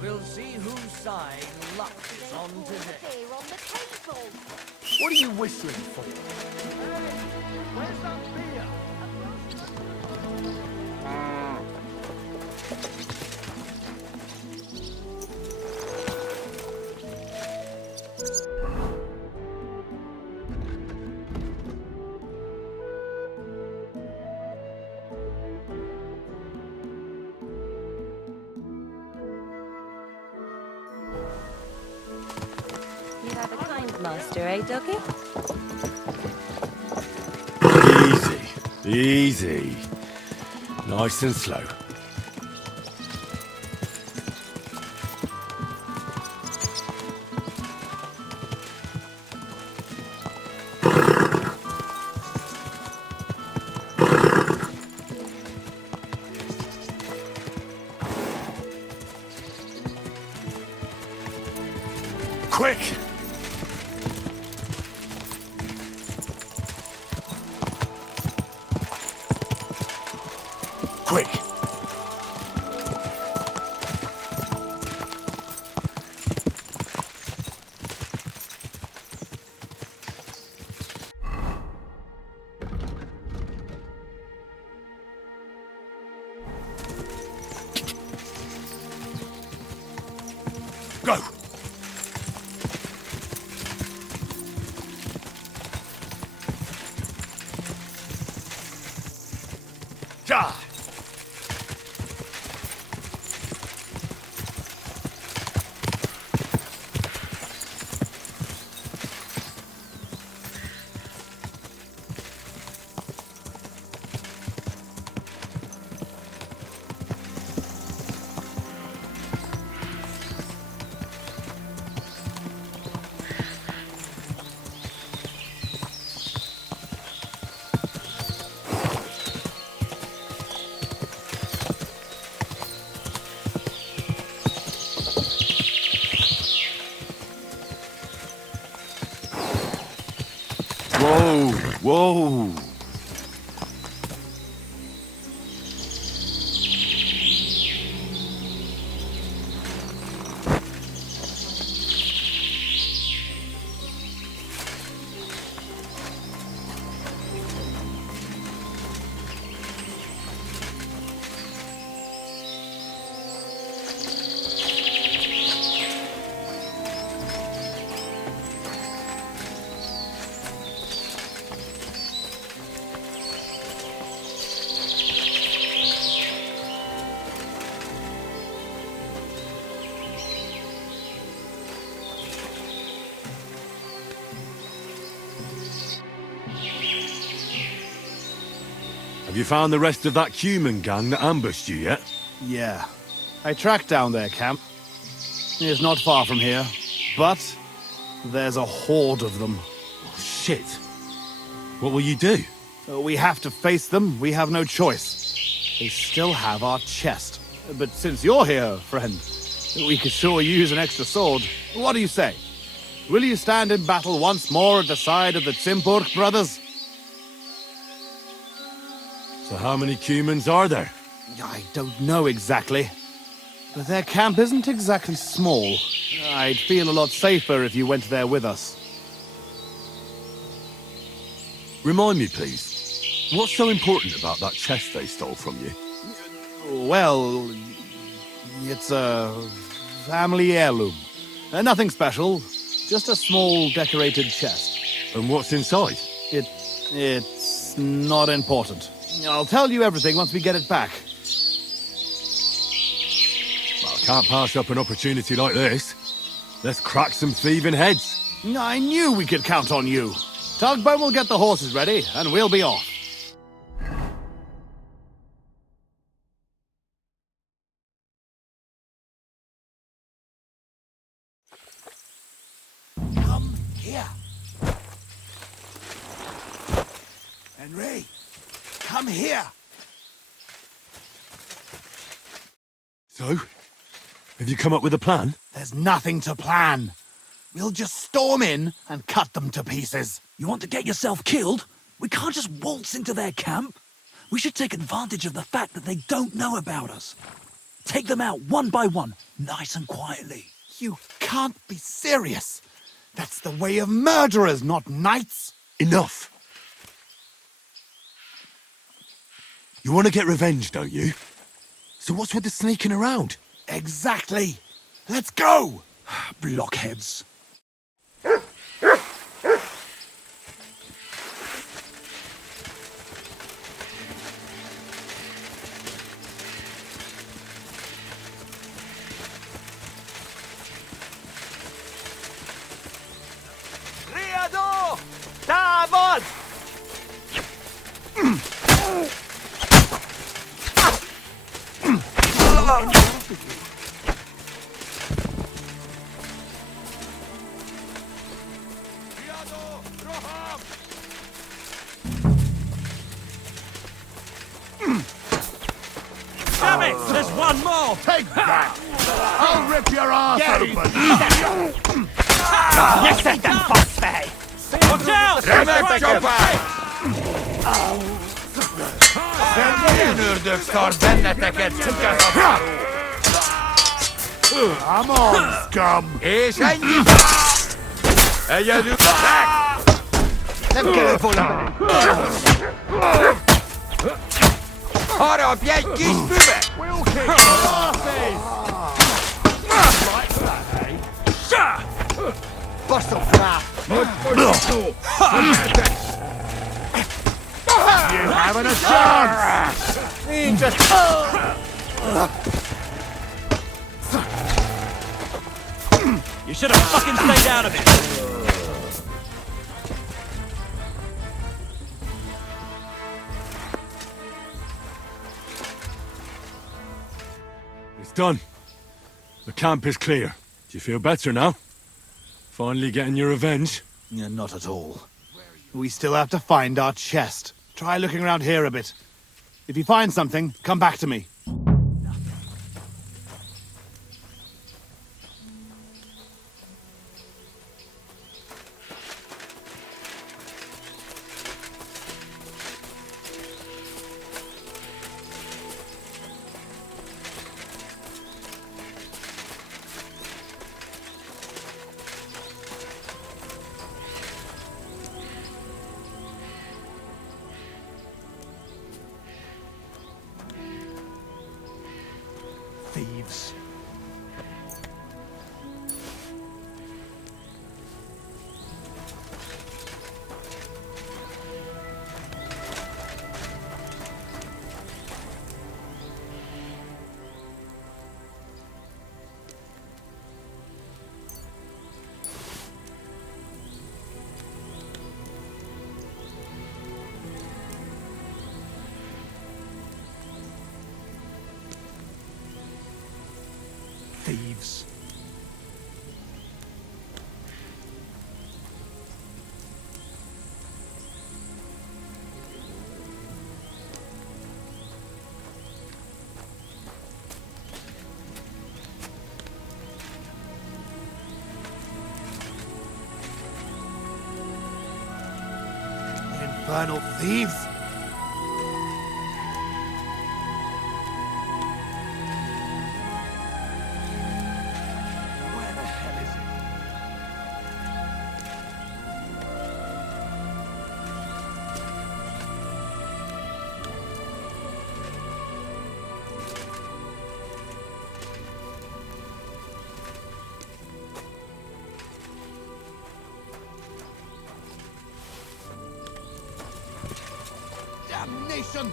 We'll see whose side luck is on today. Here on the table. What are you whistling for? Where's that beer? You have a kind master, eh, Doggy? Easy, easy. Nice and slow. Quick! Quick! Go! Ja! Whoa, whoa. Have you found the rest of that human gang that ambushed you yet? Yeah. I tracked down their camp. It's not far from here, but there's a horde of them. Oh, shit. What will you do? We have to face them. We have no choice. They still have our chest. But since you're here, friend, we could sure use an extra sword. What do you say? Will you stand in battle once more at the side of the Tsimburg brothers? So how many humans are there? I don't know exactly. But their camp isn't exactly small. I'd feel a lot safer if you went there with us. Remind me, please. What's so important about that chest they stole from you? Well, it's a family heirloom. Nothing special, just a small decorated chest. And what's inside? It's not important. I'll tell you everything once we get it back. Well, I can't pass up an opportunity like this. Let's crack some thieving heads. I knew we could count on you. Tugboat will get the horses ready, and we'll be off. Come here. Henry, come here. So, have you come up with a plan? There's nothing to plan. We'll just storm in and cut them to pieces. You want to get yourself killed? We can't just waltz into their camp. We should take advantage of the fact that they don't know about us. Take them out one by one, nice and quietly. You can't be serious. That's the way of murderers, not knights. Enough. You want to get revenge, don't you? So what's with the sneaking around? Exactly. Let's go! Blockheads. Riado! Tavon! Damn it! There's one more! Take that! I'll rip your ass open! Jestem postej! Watch out! Come on, scum! És ennyi! Egyedül... Nem kellett volna... Harapj egy kis füvet! We'll kick your asses! Bust off that! You haven't a chance! You should have fucking stayed out of it! It's done. The camp is clear. Do you feel better now? Finally getting your revenge? Yeah, not at all. We still have to find our chest. Try looking around here a bit. If you find something, come back to me. Thieves. Thieves. Infernal thieves! Where the hell is it? Damnation!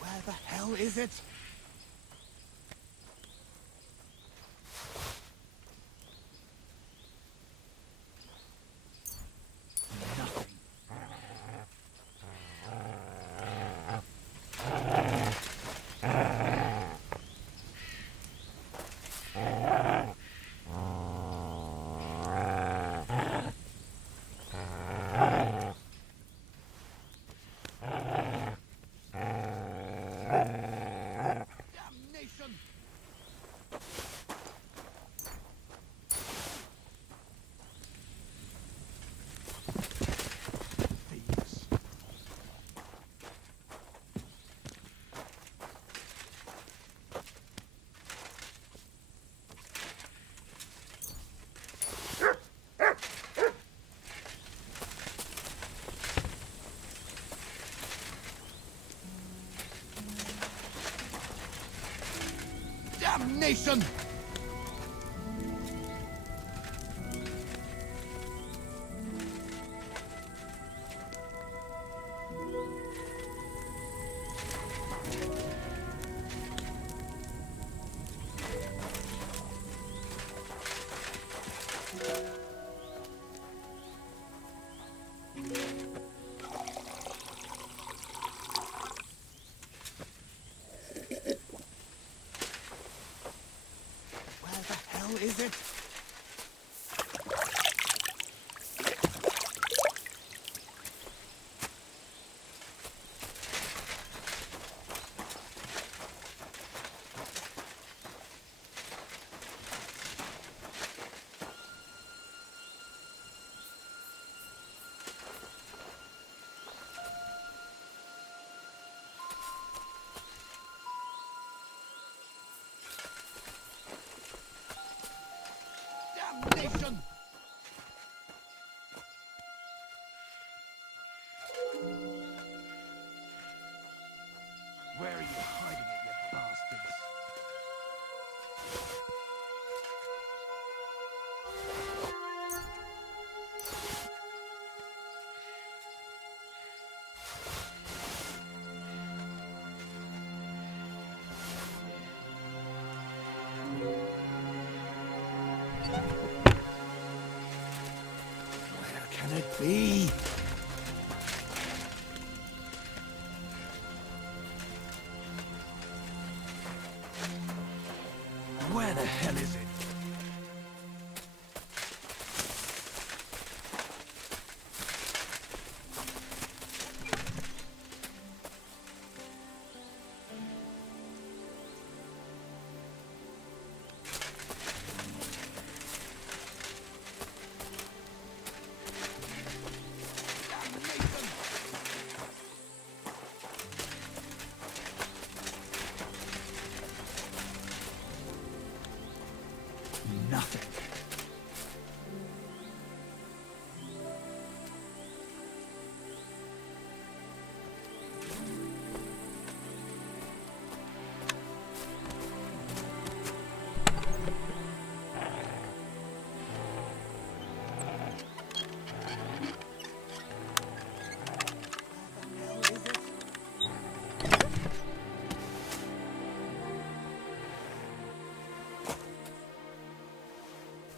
Where the hell is it? Nothing. Damnation! Where the hell is it? Damnation! Where are you hiding it, you bastards? Where can it be? Where the hell is it? Nothing.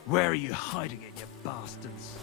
Where are you hiding it, you bastards?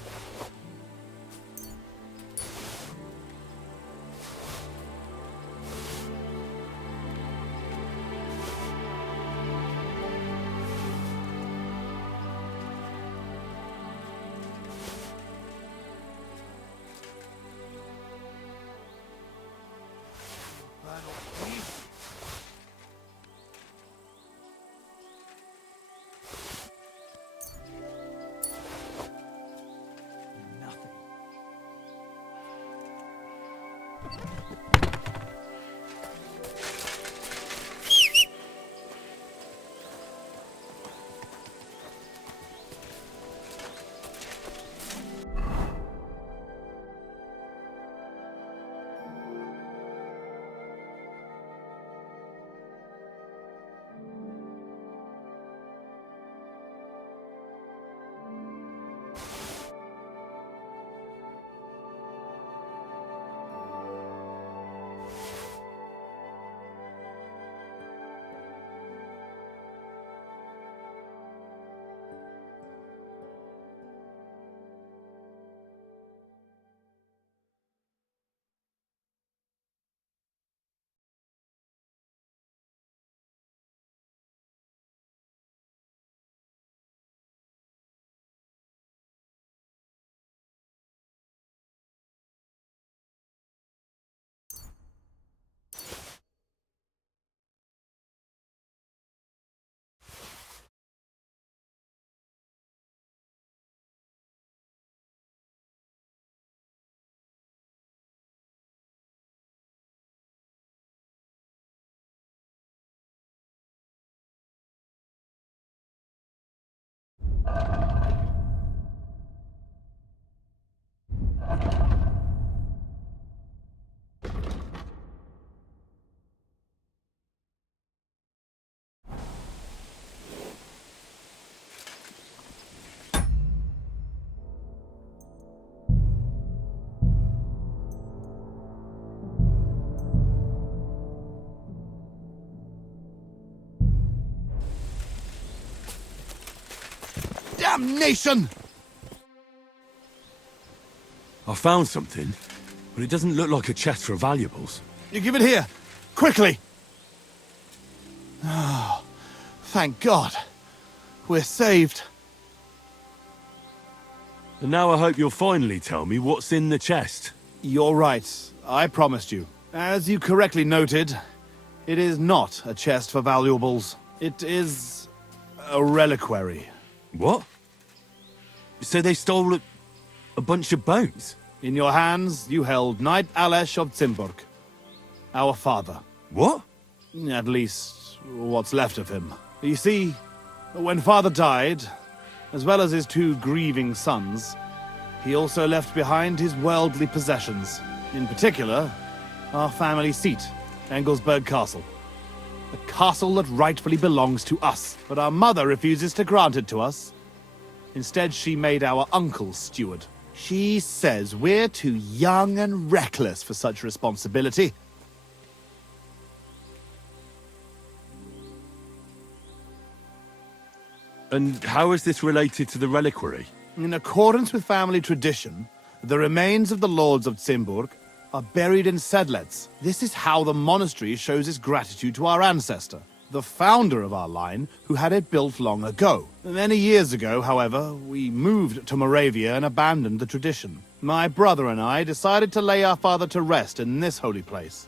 Damnation! I found something, but it doesn't look like a chest for valuables. You give it here! Quickly! Oh, thank God. We're saved. And now I hope you'll finally tell me what's in the chest. You're right. I promised you. As you correctly noted, it is not a chest for valuables. It is a reliquary. What? So they stole a bunch of bones? In your hands, you held Knight Alesh of Zimburg, our father. What? At least, what's left of him. You see, when father died, as well as his two grieving sons, he also left behind his worldly possessions. In particular, our family seat, Engelsberg Castle. A castle that rightfully belongs to us, but our mother refuses to grant it to us. Instead, she made our uncle steward. She says we're too young and reckless for such responsibility. And how is this related to the reliquary? In accordance with family tradition, the remains of the lords of Zimburg are buried in Sedlets. This is how the monastery shows its gratitude to our ancestor, the founder of our line, who had it built long ago. Many years ago, however, we moved to Moravia and abandoned the tradition. My brother and I decided to lay our father to rest in this holy place,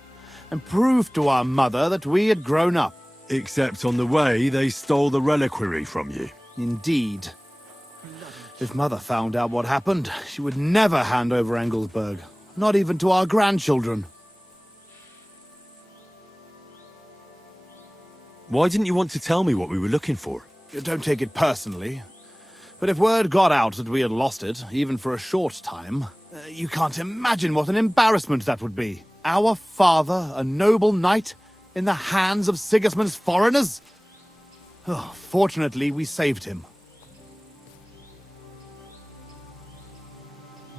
and prove to our mother that we had grown up. Except on the way, they stole the reliquary from you. Indeed. If Mother found out what happened, she would never hand over Engelsberg, not even to our grandchildren. Why didn't you want to tell me what we were looking for? Don't take it personally, but if word got out that we had lost it, even for a short time, you can't imagine what an embarrassment that would be. Our father, a noble knight, in the hands of Sigismund's foreigners? Oh, fortunately, we saved him.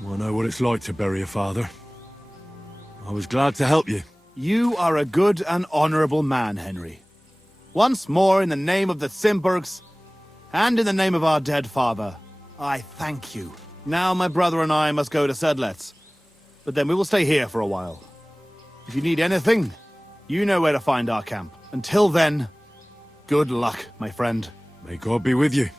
I know what it's like to bury a father. I was glad to help you. You are a good and honorable man, Henry. Once more, in the name of the Zimburgs, and in the name of our dead father, I thank you. Now my brother and I must go to Sedlets, but then we will stay here for a while. If you need anything, you know where to find our camp. Until then, good luck, my friend. May God be with you.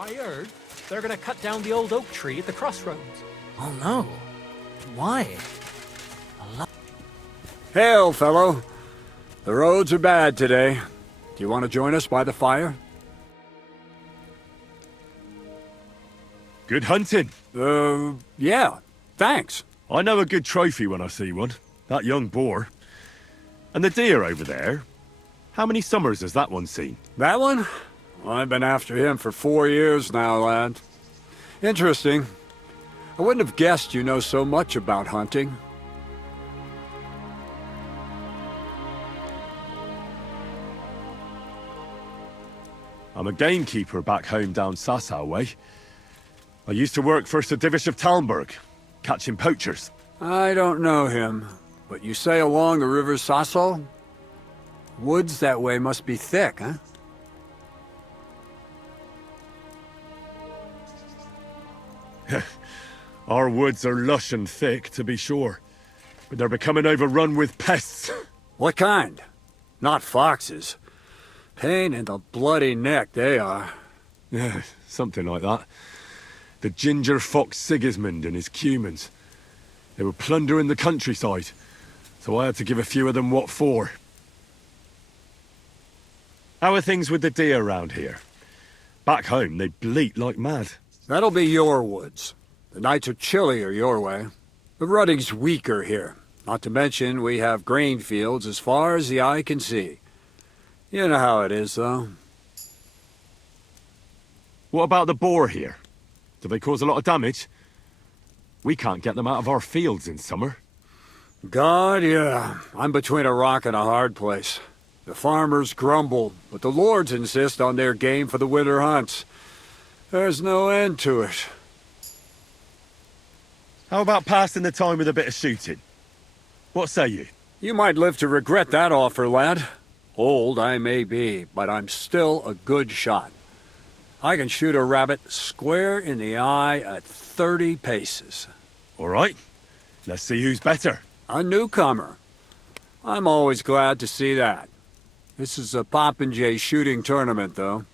I heard they're gonna cut down the old oak tree at the crossroads. Oh no. Why? Hail, fellow. The roads are bad today. Do you want to join us by the fire? Good hunting. Yeah. Thanks. I know a good trophy when I see one. That young boar. And the deer over there. How many summers has that one seen? That one? I've been after him for 4 years now, lad. Interesting. I wouldn't have guessed you know so much about hunting. I'm a gamekeeper back home down Sasau way. I used to work for Sir Divish of Talmberg, catching poachers. I don't know him, but you say along the river Sasso? Woods that way must be thick, huh? Our woods are lush and thick, to be sure, but they're becoming overrun with pests. What kind? Not foxes. Pain in the bloody neck, they are. Yeah, something like that. The ginger fox Sigismund and his cumans. They were plundering the countryside, so I had to give a few of them what for. How are things with the deer around here? Back home, they bleat like mad. That'll be your woods. The nights are chillier your way. The rutting's weaker here. Not to mention, we have grain fields as far as the eye can see. You know how it is, though. What about the boar here? Do they cause a lot of damage? We can't get them out of our fields in summer. God, yeah. I'm between a rock and a hard place. The farmers grumble, but the lords insist on their game for the winter hunts. There's no end to it. How about passing the time with a bit of shooting? What say you? You might live to regret that offer, lad. Old I may be, but I'm still a good shot. I can shoot a rabbit square in the eye at 30 paces. All right. Let's see who's better. A newcomer. I'm always glad to see that. This is a popinjay shooting tournament, though.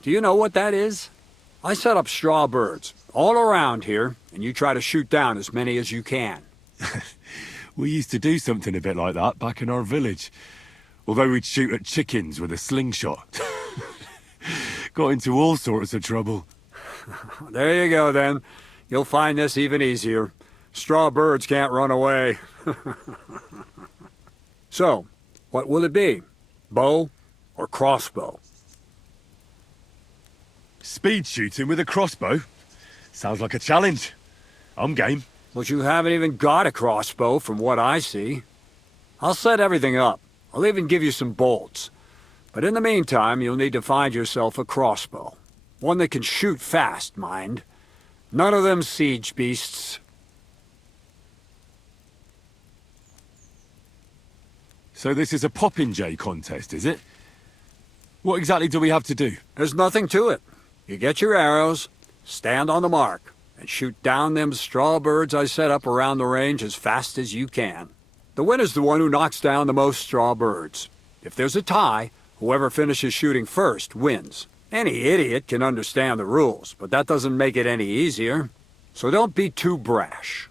Do you know what that is? I set up straw birds all around here, and you try to shoot down as many as you can. We used to do something a bit like that back in our village. Although we'd shoot at chickens with a slingshot. Got into all sorts of trouble. There you go, then. You'll find this even easier. Straw birds can't run away. So, what will it be? Bow or crossbow? Speed shooting with a crossbow? Sounds like a challenge. I'm game. But you haven't even got a crossbow from what I see. I'll set everything up. I'll even give you some bolts. But in the meantime, you'll need to find yourself a crossbow. One that can shoot fast, mind. None of them siege beasts. So this is a popinjay contest, is it? What exactly do we have to do? There's nothing to it. You get your arrows, stand on the mark, and shoot down them straw birds I set up around the range as fast as you can. The winner's the one who knocks down the most straw birds. If there's a tie, whoever finishes shooting first wins. Any idiot can understand the rules, but that doesn't make it any easier. So don't be too brash.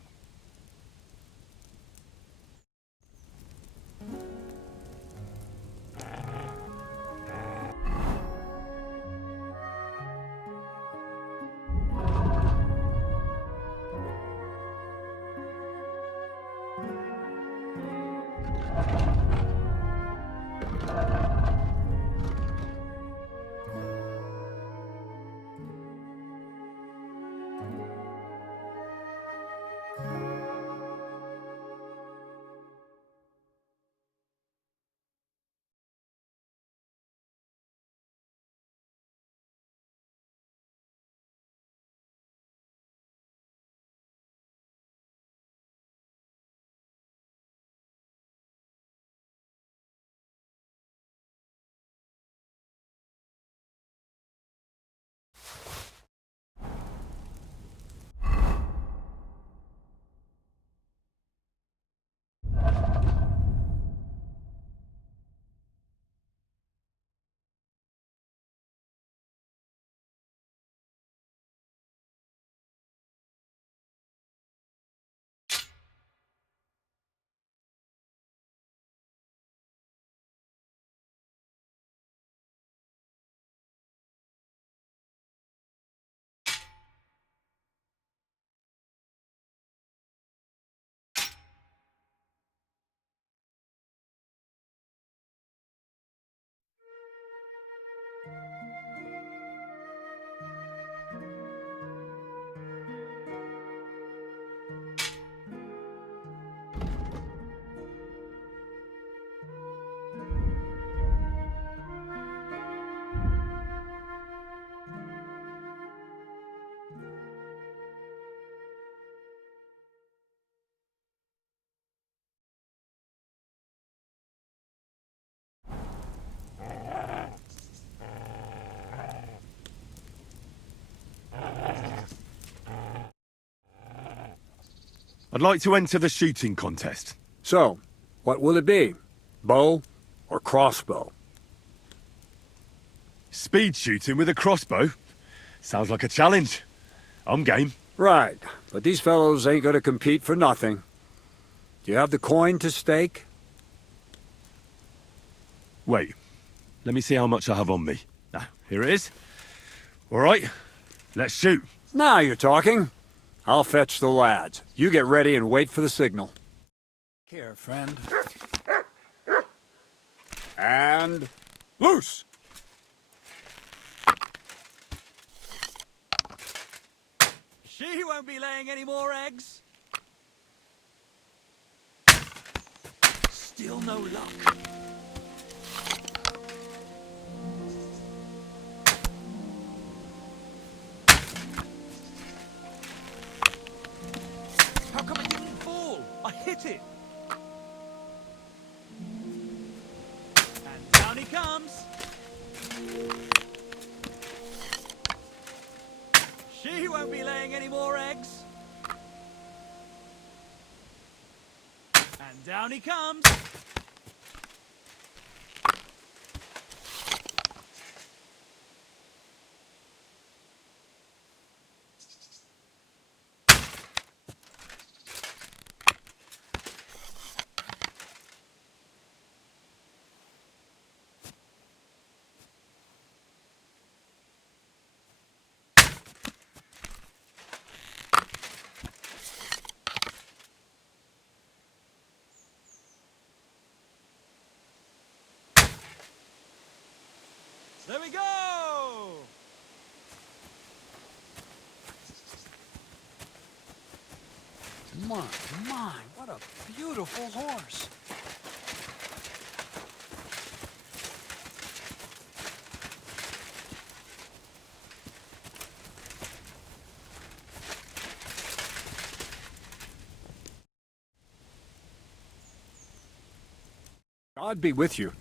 I'd like to enter the shooting contest. So, what will it be? Bow or crossbow? Speed shooting with a crossbow? Sounds like a challenge. I'm game. Right, but these fellows ain't gonna compete for nothing. Do you have the coin to stake? Wait, let me see how much I have on me. Ah, here it is. All right, let's shoot. Now you're talking. I'll fetch the lads. You get ready and wait for the signal. Here, friend. And... loose! She won't be laying any more eggs. Still no luck. How come it didn't fall? I hit it. And down he comes. She won't be laying any more eggs. And down he comes. There we go! My, what a beautiful horse. God be with you.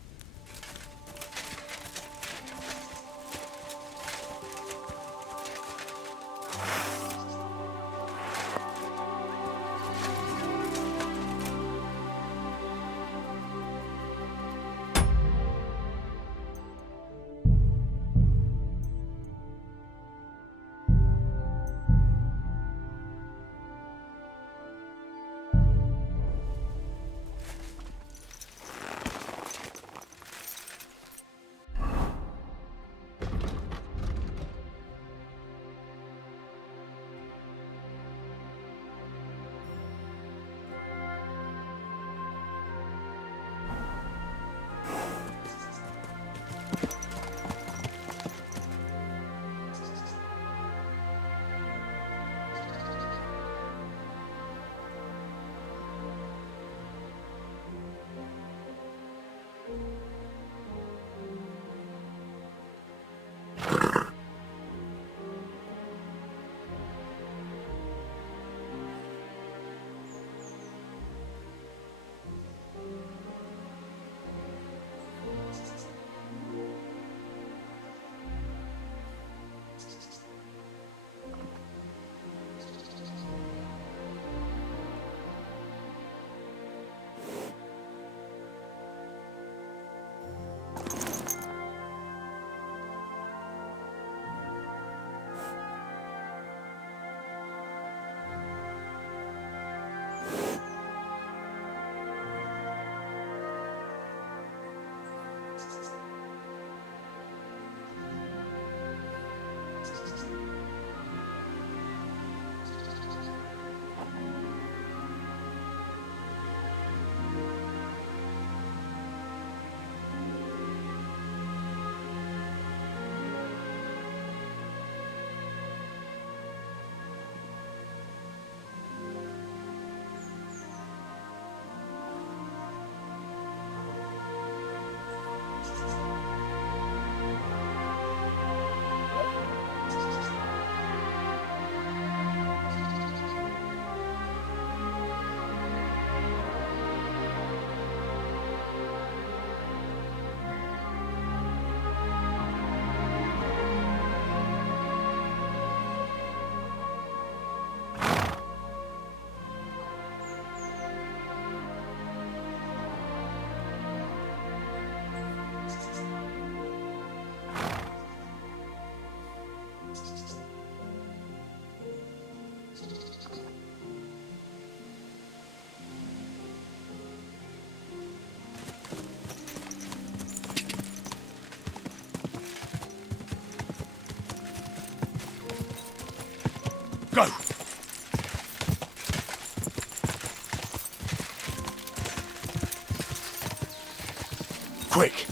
Go! Quick!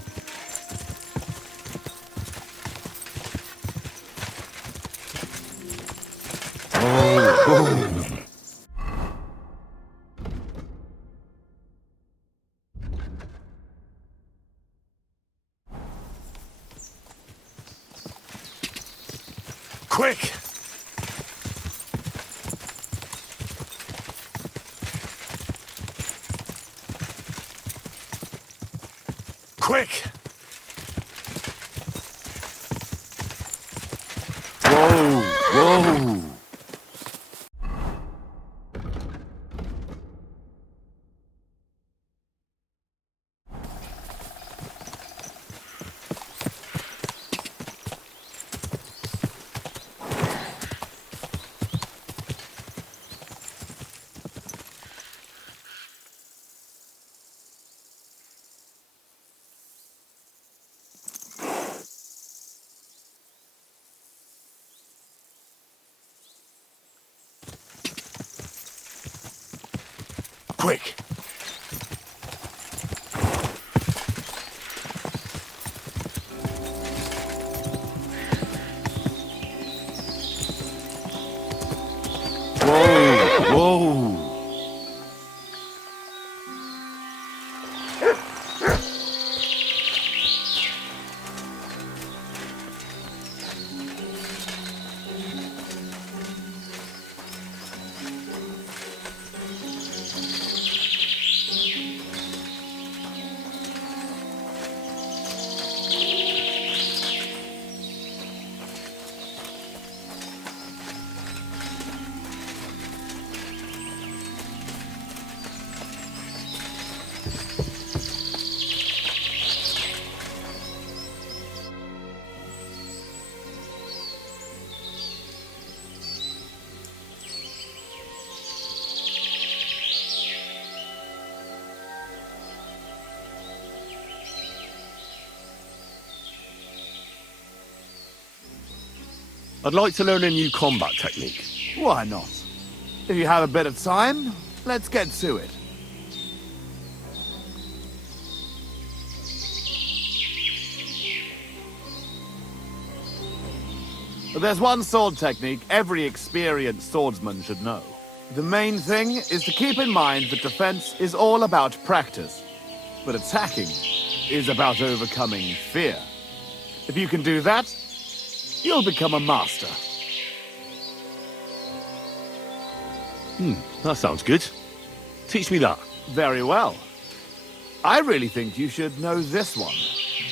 Quick! Quick! Whoa! Whoa! Quick! Whoa! Whoa! I'd like to learn a new combat technique. Why not? If you have a bit of time, let's get to it. There's one sword technique every experienced swordsman should know. The main thing is to keep in mind that defense is all about practice, but attacking is about overcoming fear. If you can do that, you'll become a master. That sounds good. Teach me that. Very well. I really think you should know this one.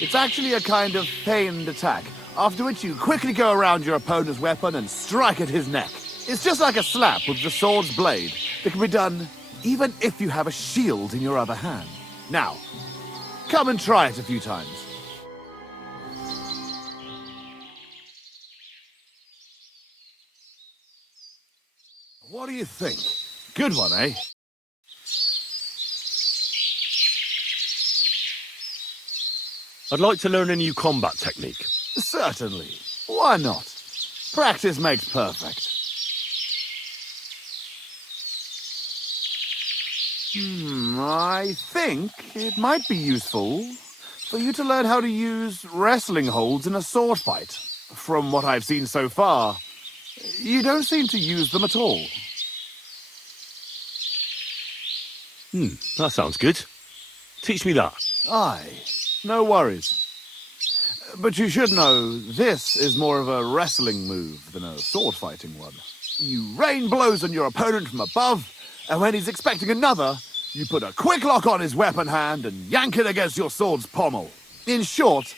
It's actually a kind of feigned attack, after which you quickly go around your opponent's weapon and strike at his neck. It's just like a slap with the sword's blade that can be done even if you have a shield in your other hand. Now, come and try it a few times. What do you think? Good one, eh? I'd like to learn a new combat technique. Certainly. Why not? Practice makes perfect. I think it might be useful for you to learn how to use wrestling holds in a sword fight. From what I've seen so far, you don't seem to use them at all. That sounds good. Teach me that. Aye, no worries. But you should know, this is more of a wrestling move than a sword-fighting one. You rain blows on your opponent from above, and when he's expecting another, you put a quick lock on his weapon hand and yank it against your sword's pommel. In short,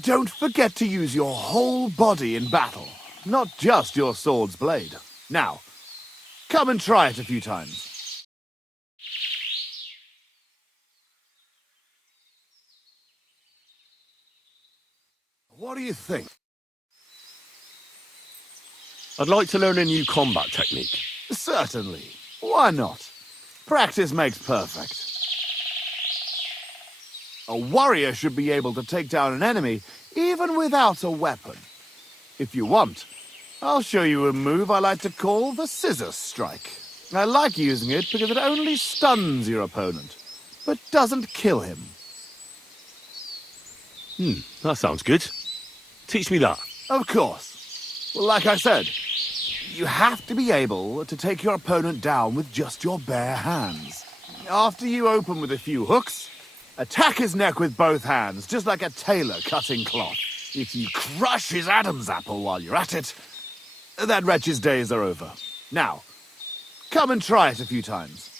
don't forget to use your whole body in battle, not just your sword's blade. Now, come and try it a few times. What do you think? I'd like to learn a new combat technique. Certainly. Why not? Practice makes perfect. A warrior should be able to take down an enemy even without a weapon. If you want, I'll show you a move I like to call the scissor strike. I like using it because it only stuns your opponent, but doesn't kill him. That sounds good. Teach me that. Of course. Like I said, you have to be able to take your opponent down with just your bare hands. After you open with a few hooks, attack his neck with both hands, just like a tailor cutting cloth. If you crush his Adam's apple while you're at it, that wretch's days are over. Now, come and try it a few times.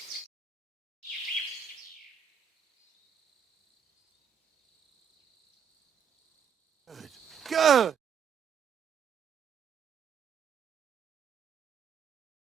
Good. Good.